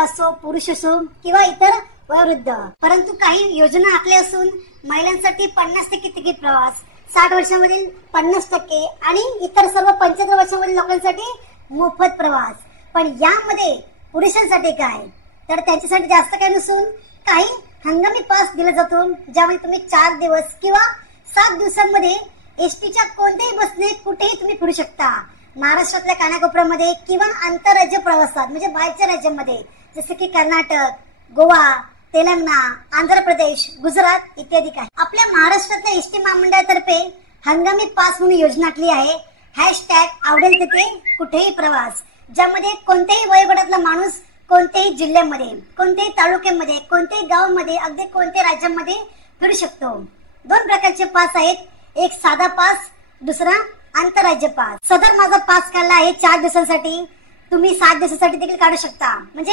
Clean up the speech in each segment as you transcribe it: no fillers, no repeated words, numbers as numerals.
असो, पुरुष असो किंवा इतर वयोवृद्ध. परंतु काही योजना आखल्या असून महिलांसाठी 50% तिकीट प्रवास, 60 वर्षांमधील 50% आणि इतर सर्व 75 वर्षांमधील लोकांसाठी मोफत प्रवास. पण यामध्ये पुरुषांसाठी काय, तर त्यांच्यासाठी जास्त काय नसून काही हंगामी पास दिला जातो, ज्यामध्ये तुम्ही 4 दिवस किंवा 7 दिवसांमध्ये एसटीच्या कोणत्याही बसने कुठेही तुम्ही फिरू शकता. महाराष्ट्रातल्या कानाकोपऱ्यामध्ये किंवा आंतरराज्य प्रवासात म्हणजे बाहेरच्या राज्यांमध्ये जसे की कर्नाटक, गोवा, तेलंगणा, आंध्र प्रदेश, गुजरात इत्यादी. काय आपल्या महाराष्ट्रातल्या एसटी महामंडळातर्फे हंगामी पास म्हणून योजना आखली आहे. #आवडेल तिथे कुठेही प्रवास, ज्यामध्ये कोणत्याही वयोगटातला माणूस कोणत्याही जिल्ह्यामध्ये, कोणत्याही तालुक्यामध्ये, कोणत्याही गावामध्ये, अगदी कोणत्याही राज्यामध्ये फिरू शकतो. 2 प्रकारचे पास आहेत, एक साधा पास, दुसरा आंतरराज्य पास. सदर माझा पास काढला आहे 4 दिवसांसाठी. तुम्ही 7 दिवसांसाठी देखील काढू शकता, म्हणजे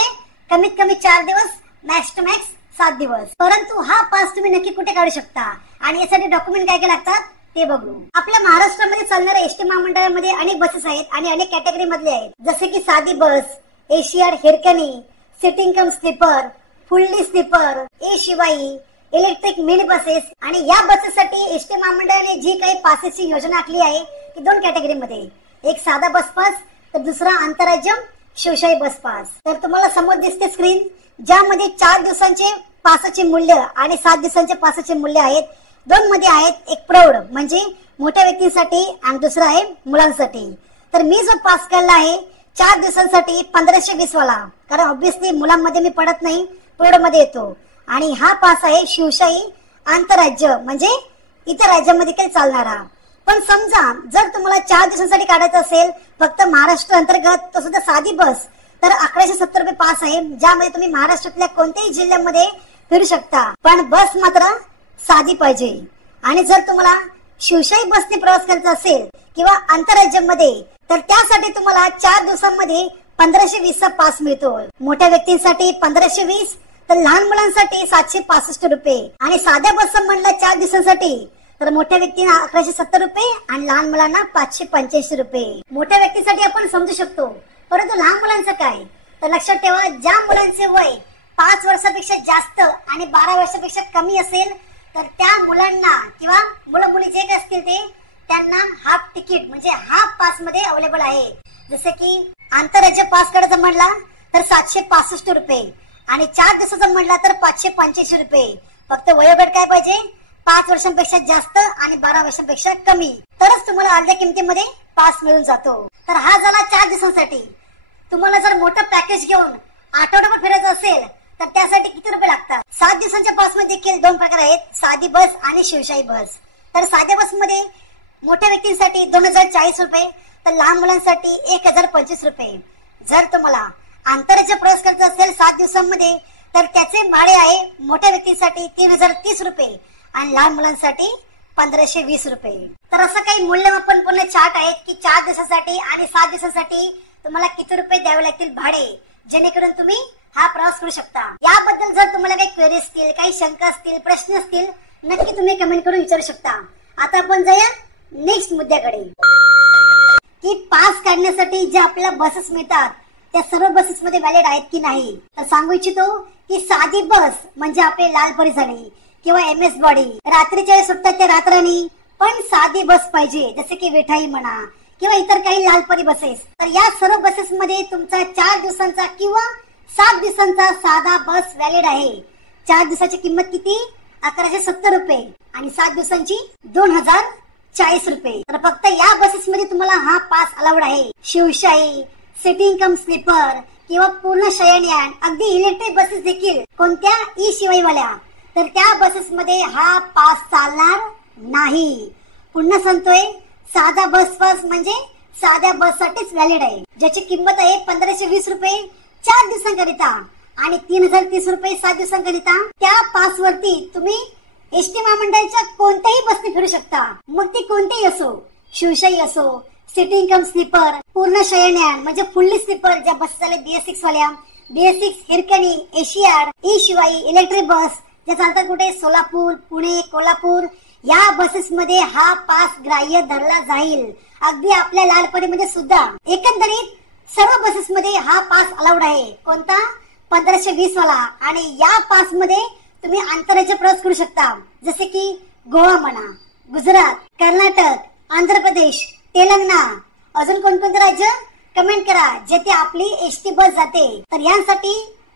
कमीत कमी 4 दिवस, मॅक्स टू मॅक्स 7 दिवस. परंतु हा पास तुम्ही नक्की कुठे काढू शकता आणि यासाठी डॉक्युमेंट काय काय लागतात ते बघू. आपल्या महाराष्ट्रामध्ये चालणाऱ्या एसटी महामंडळामध्ये अनेक बसेस आहेत आणि अनेक कॅटेगरी मधले आहेत, जसे की साधी बस, एशियाड, हिरकणी, सिटिंग कम स्लीपर, फुल्ली स्लीपर, ए शिवाई, इलेक्ट्रिक मिनी बसेस. आणि या बसेससाठी एसटी महामंडळाने जी काही पासेसची योजना आखली आहे ती 2 कॅटेगरीमध्ये, एक साधा बस पास तर दुसरा आंतरराज्य शिवशाही बस पास. तर तुम्हाला समोर दिसते स्क्रीन, ज्यामध्ये 4 दिवसांचे पासाचे मूल्य आणि 7 दिवसांचे पासाचे मूल्य आहेत. 2 मध्ये आहेत, एक प्रौढ म्हणजे मोठ्या व्यक्तींसाठी आणि दुसरा आहे मुलांसाठी. तर मी जो पास काढला आहे 4 दिवसांसाठी 1520 वाला, कारण ऑब्विसली मुलांमध्ये मी पडत नाही, प्रौढ मध्ये येतो. आणि हा पास आहे शिवशाही आंतरराज्य म्हणजे इतर राज्यामध्ये काही चालणारा. पण समजा जर तुम्हाला 4 दिवसांसाठी काढायचं असेल फक्त महाराष्ट्र अंतर्गत, तर सुद्धा साधी बस तर 1170 रुपये पास आहे, ज्यामध्ये तुम्ही महाराष्ट्रातल्या कोणत्याही जिल्ह्यामध्ये फिरू शकता. पण बस मात्र साधी पाहिजे. आणि जर तुम्हाला शिवशाही बसने प्रवास करायचा असेल किंवा आंतरराज्यामध्ये, तर त्यासाठी तुम्हाला 4 दिवसांमध्ये 1520 चा पास मिळतो. मोठ्या व्यक्तींसाठी 1520 तर लहान मुलांसाठी 765 रुपये. आणि साध्या बस म्हणला 4 दिवसांसाठी तर मोठ्या व्यक्तींना 1170 रुपये आणि लहान मुलांना 585 रुपये. मोठ्या व्यक्तीसाठी आपण समजू शकतो, परंतु लहान मुलांचं काय, तर लक्षात ठेवा, ज्या मुलांचे वय 5 वर्षापेक्षा जास्त आणि 12 वर्षापेक्षा कमी असेल तर त्या मुलांना किंवा मुलं मुली जे काय असतील ते त्यांना हाफ तिकीट म्हणजे हाफ पास मध्ये अवेलेबल आहे. जसे की आंतरराज्य पास काढायचा म्हणला तर 765 रुपये आणि 4 दिवसाचा म्हणला तर 585 रुपये. फक्त वयोगट काय पाहिजे, 5 वर्षांपेक्षा जास्त आणि 12 वर्षांपेक्षा कमी, तरच तुम्हाला अर्ध्या किमतीमध्ये पास मिळून जातो. तर हा झाला 4 दिवसांसाठी. तुम्हाला जर मोठं पॅकेज घेऊन आठवडाभर फिरायचं असेल तर त्यासाठी किती रुपये लागतात. 7 दिवसांच्या पास मध्ये देखील 2 प्रकार आहेत, साधी बस आणि शिवशाही बस. तर साध्या बस मध्ये मोठ्या व्यक्तींसाठी 2040 रुपये तर लहान मुलांसाठी 1025 रुपये. जर तुम्हाला आंतरराज्य प्रवास करायचा असेल 7 दिवसांमध्ये तर त्याचे भाडे आहे मोठ्या व्यक्तींसाठी 3030 रुपये आणि लहान मुलांसाठी 1520 रुपये. तर असं काही मूल्यमापन पूर्ण चार्ट आहेत की 4 दिवसांसाठी आणि 7 दिवसांसाठी तुम्हाला किती रुपये द्यावे लागतील भाडे, जेणेकरून तुम्ही हा प्रवास करू शकता. याबद्दल जर तुम्हाला काही क्वेरी असतील, काही शंका असतील, प्रश्न असतील, नक्की तुम्ही कमेंट करून विचारू शकता. आता आपण जाऊया नेक्स्ट मुद्द्याकडे की पास काढण्यासाठी जे आपल्याला बसेस मिळतात त्या सर्व बसेस मध्ये व्हॅलिड आहेत की नाही. तर सांगू इच्छितो की साधी बस म्हणजे आपली लाल परी झाली किंवा MS बॉडी, रात्रीच्या सुटतात त्या रात्रानी, पण साधी बस पाहिजे जसे की विठाई म्हणा किंवा इतर काही लाल परी बसेस. तर या सर्व बसेस मध्ये तुमचा 4 दिवसांचा किंवा 7 दिवसांचा साधा बस व्हॅलिड आहे. 4 दिवसाची किंमत किती, 1170 रुपये आणि 7 दिवसांची 2040 रुपये. तर फक्त या बसेस मध्ये तुम्हाला हा पास अलाउड आहे. शिवशाही, सिटिंग कम स्लीपर किंवा पूर्ण शयनयान, अगदी इलेक्ट्रिक बसेस देखील कोणत्या ई शिवाई वाल्या, तर त्या बसेस मध्ये हा पास चालणार नाही. पुन्हा सांगतोय, साधा बस पास म्हणजे साध्या बस साठीच व्हॅलिड आहे, ज्याची किंमत आहे 1520 रुपये 4 दिवसांकरिता आणि 3030 रुपये 7 दिवसांकरिता. त्या पास वरती तुम्ही एसटी महामंडळाच्या कोणत्याही बसने फिरू शकता, मग ती कोणतीही असो, शिवशाही असो, सिटिंग कम स्लीपर, पूर्ण शयनयान म्हणजे फुल्ली स्लीपर ज्या बस चालले BS6 वाल्या, BS6, Hirkani, Asiad, E Shivai, electric bus ज्या चालतात कुठे सोलापूर, पुणे, कोल्हापूर, या बसेस मध्ये हा पास ग्राह्य धरला जाईल. अगदी आपल्या लालपरीमध्ये सुद्धा एकंदरीत सर्व बसेस मध्ये हा पास अलाउड आहे. कोणता, 1520 वाला आणि या पास मध्ये तुम्ही आंतरराज्य प्रवास करू शकता, जसे की गोवा म्हणा, गुजरात, कर्नाटक, आंध्र प्रदेश, तेलंगणा, अजून कोणकोणते राज्य कमेंट करा जेथे आपली एसटी बस जाते. तर यांसाठी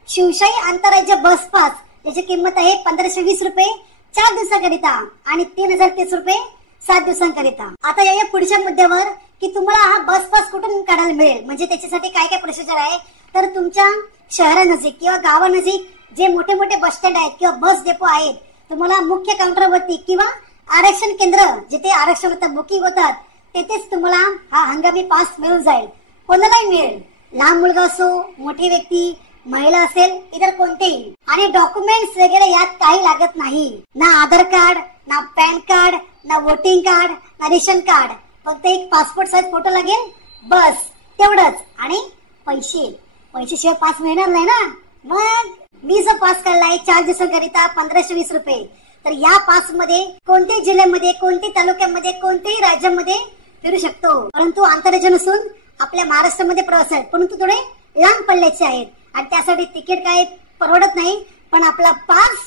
शिवशाही आंतरराज्य बस पास याची किंमत आहे 1520 रुपये 4 दिवसाकरिता आणि 3030 रुपये 7 दिवसांकरिता. आता या पुढच्या मुद्द्यावर की तुम्हाला हा बस पास कुठून काढायला मिळेल, म्हणजे त्याच्यासाठी काय काय प्रोसिजर आहे. तर तुमच्या शहरानजीक किंवा गावानजीक जे मोठे मोठे बस स्टँड आहेत किंवा बस डेपो आहेत, तुम्हाला मुख्य काउंटरवरती किंवा आरक्षण केंद्र जिथे आरक्षण होतात, बुकिंग होतात, तेथेच तुम्हाला हा हंगामी पास मिळून जाईल. कोणालाही मिळेल, लहान मुलगा असो, मोठी व्यक्ती, महिला असेल, इतर कोणतेही. आणि डॉक्युमेंट्स वगैरे यात काही लागत नाही, ना आधार कार्ड, ना पॅन कार्ड, ना वोटिंग कार्ड, ना रेशन कार्ड. फक्त एक पासपोर्ट साइज फोटो लागेल, बस तेवढंच. आणि पैशाशिवाय पास मिळणार नाही ना. मग मी जो पास काढलाय 4 दिवसांकरिता 1520 रुपये, तर या पास मध्ये कोणत्याही जिल्ह्यामध्ये, कोणत्याही तालुक्यामध्ये, कोणत्याही राज्यामध्ये फिरू शकतो. परंतु आंतरराज्य नसून आपल्या महाराष्ट्रामध्ये प्रवास आहेत, परंतु थोडे लांब पल्ल्याचे आहेत आणि त्यासाठी तिकीट काय परवडत नाही. पण आपला पास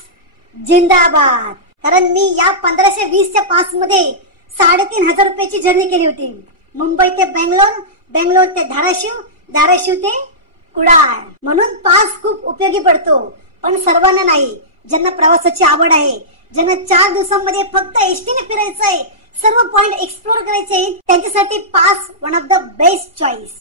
जिंदाबाद. कारण मी या 1520च्या पास मध्ये 3500 रुपयाची जर्नी केली होती. मुंबई ते बेंगलोर, बेंगलोर ते धाराशिव, धाराशिव ते कुडाळ. म्हणून पास खूप उपयोगी पडतो, पण सर्वांना नाही. ज्यांना प्रवासाची आवड आहे, ज्यांना 4 दिवसांमध्ये फक्त एसटीने फिरायचं आहे, सर्व पॉइंट एक्सप्लोर करायचे आहेत, त्यांच्यासाठी pass one of the best choice.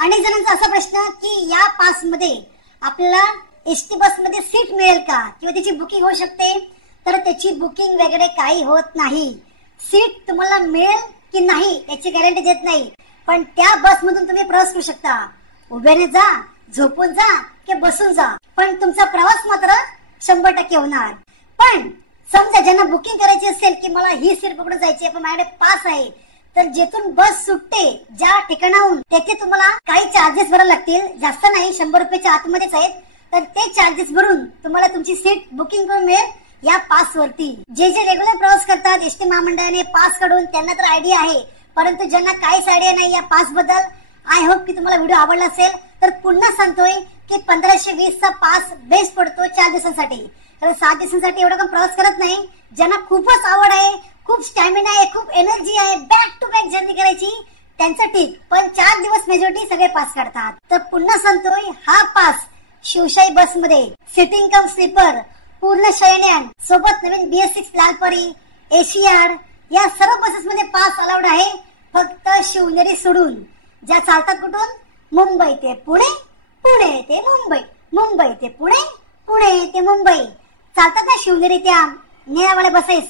अनेक जणांचा असा प्रश्न की या पास मध्ये आपल्याला एसटी बस मध्ये सीट मिळेल का किंवा त्याची बुकिंग होऊ शकते. तर त्याची बुकिंग वगैरे काही होत नाही. सीट तुम्हाला मिळेल की नाही याची गॅरंटी देत नाही, पण त्या बस मधून तुम्ही प्रवास करू शकता. उभ्याने जा, झोपून जा की बसून जा, पण तुमचा प्रवास मात्र 100% होणार. पण समजा ज्यांना बुकिंग करायची असेल की मला ही सीट पकडून जायची पण माझ्याकडे पास आहे, तर जिथून बस सुटते ज्या ठिकाणाहून तेथे तुम्हाला काही चार्जेस भरावे लागतील. जास्त नाही, 100 रुपयाच्या आतमध्येच आहेत. तर ते चार्जेस भरून तुम्हाला तुमची सीट बुकिंग करून मिळेल या पास वरती. जे जे रेग्युलर प्रवास करतात एसटी महामंडळाने पास काढून त्यांना तर आयडिया आहे, परंतु ज्यांना काहीच आयडिया नाही या पास बद्दल, आय होप की तुम्हाला व्हिडिओ आवडला असेल. तर पुन्हा सांगतोय की 1520 चा पास बेस्ट पडतो 4 दिवसांसाठी. तर 7 दिवसांसाठी एवढा पण प्रवास करत नाही. ज्यांना खूपच आवड आहे, खूप स्टॅमिना आहे, खूप एनर्जी आहे, बॅक टू बॅक जर्नी करायची, त्यांचं ठीक. पण 4 दिवस मेजॉरिटी सगळे पास काढतात. तर पुन्हा सांगतोय हा पास शिवशाही बस मध्ये सिटिंग कम स्लीपर, पूर्ण शयनयान सोबत नवीन BS6 लालपरी, एशियाड या सर्व बसेस मध्ये पास अलाउड आहे. फक्त शिवनेरी सोडून ज्या चालतात कुठून, मुंबई ते पुणे, पुणे ते मुंबई, मुंबई ते पुणे, पुणे ते मुंबई चालतात ना शिवनेरी त्या निळ्यावाल्या बसेस,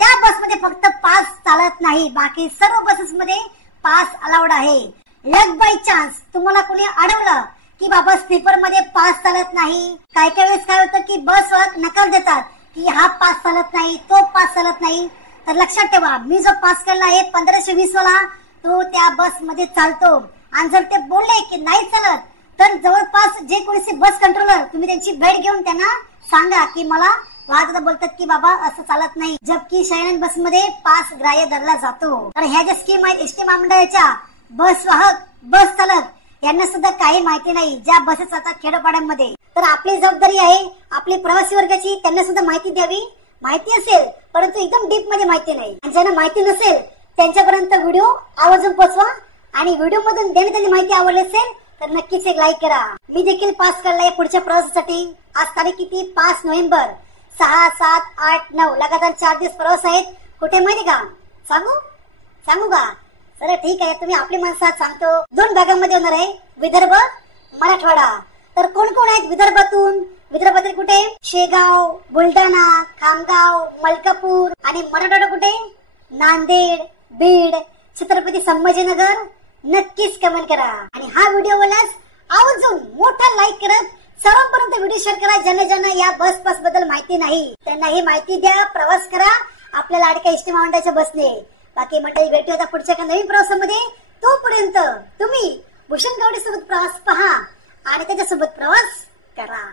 त्या बस मध्ये फक्त पास चालत नाही. बाकी सर्व बसेस मध्ये पास अलाउड आहे. लक बाय चान्स तुम्हाला कोणी अडवलं की बाबा स्लीपर मध्ये पास चालत नाही, काय काय वेळेस काय होतं की बस नकार देतात की हा पास चालत नाही, तो पास चालत नाही. तर लक्षात ठेवा, मी जो पास काढला आहे 1520 वाला, तो त्या बस मध्ये चालतो. आणि जर ते बोलले की नाही चालत, तर जवळपास जे कोणीचे बस कंट्रोलर, तुम्ही त्यांची भेट घेऊन त्यांना सांगा की मला वाहतूक बोलतात की बाबा असं चालत नाही, जबकि शयनयान बस मध्ये पास ग्राह्य धरला जातो. तर ह्या ज्या स्कीम आहेत एसटी महामंडळाच्या, बस वाहक, बस चालक यांना सुद्धा काही माहिती नाही, ज्या बसेस जातात खेडोपाड्यांमध्ये. तर आपली जबाबदारी आहे आपली प्रवासी वर्गाची, त्यांना सुद्धा माहिती द्यावी. माहिती असेल परंतु एकदम डीप मध्ये माहिती नाही. आणि ज्यांना माहिती नसेल त्यांच्यापर्यंत व्हिडिओ आवर्जून पोहोचवा. आणि व्हिडिओ मधून देण्यात आलेली माहिती आवडली असेल तर नक्कीच एक लाईक करा. मी देखील पास काढलाय पुढच्या प्रवासासाठी. आज तारीख किती, 5 नोव्हेंबर. 6, 7, 8, 9 लगातार 4 दिवस प्रवास आहेत. कुठे माहिती का, सांगू का? चला ठीक आहे, तुम्ही आपली माणसात सांगतो. 2 भागामध्ये होणार आहे, विदर्भ, मराठवाडा. तर कोण कोण आहेत विदर्भातून? विदर्भातील कुठे? शेगाव, बुलढाणा, खामगाव, मलकापूर. आणि मराठवाडा कुठे? नांदेड, बीड, छत्रपती संभाजीनगर. नक्कीच कमेंट करा. आणि हा व्हिडिओ वालाच आवर्जून मोठा लाईक करत सर्वांपर्यंत व्हिडिओ शेअर करा. ज्यांना या बस पास बद्दल माहिती नाही त्यांना ही माहिती द्या. प्रवास करा आपल्या लाडक्या एसटी महामंडळाच्या बसने. बाकी मंडळी भेटू आता पुढच्या एका नवीन प्रवासामध्ये. तोपर्यंत तुम्ही भूषण गावडे सोबत प्रवास पहा आणि त्याच्यासोबत प्रवास करा.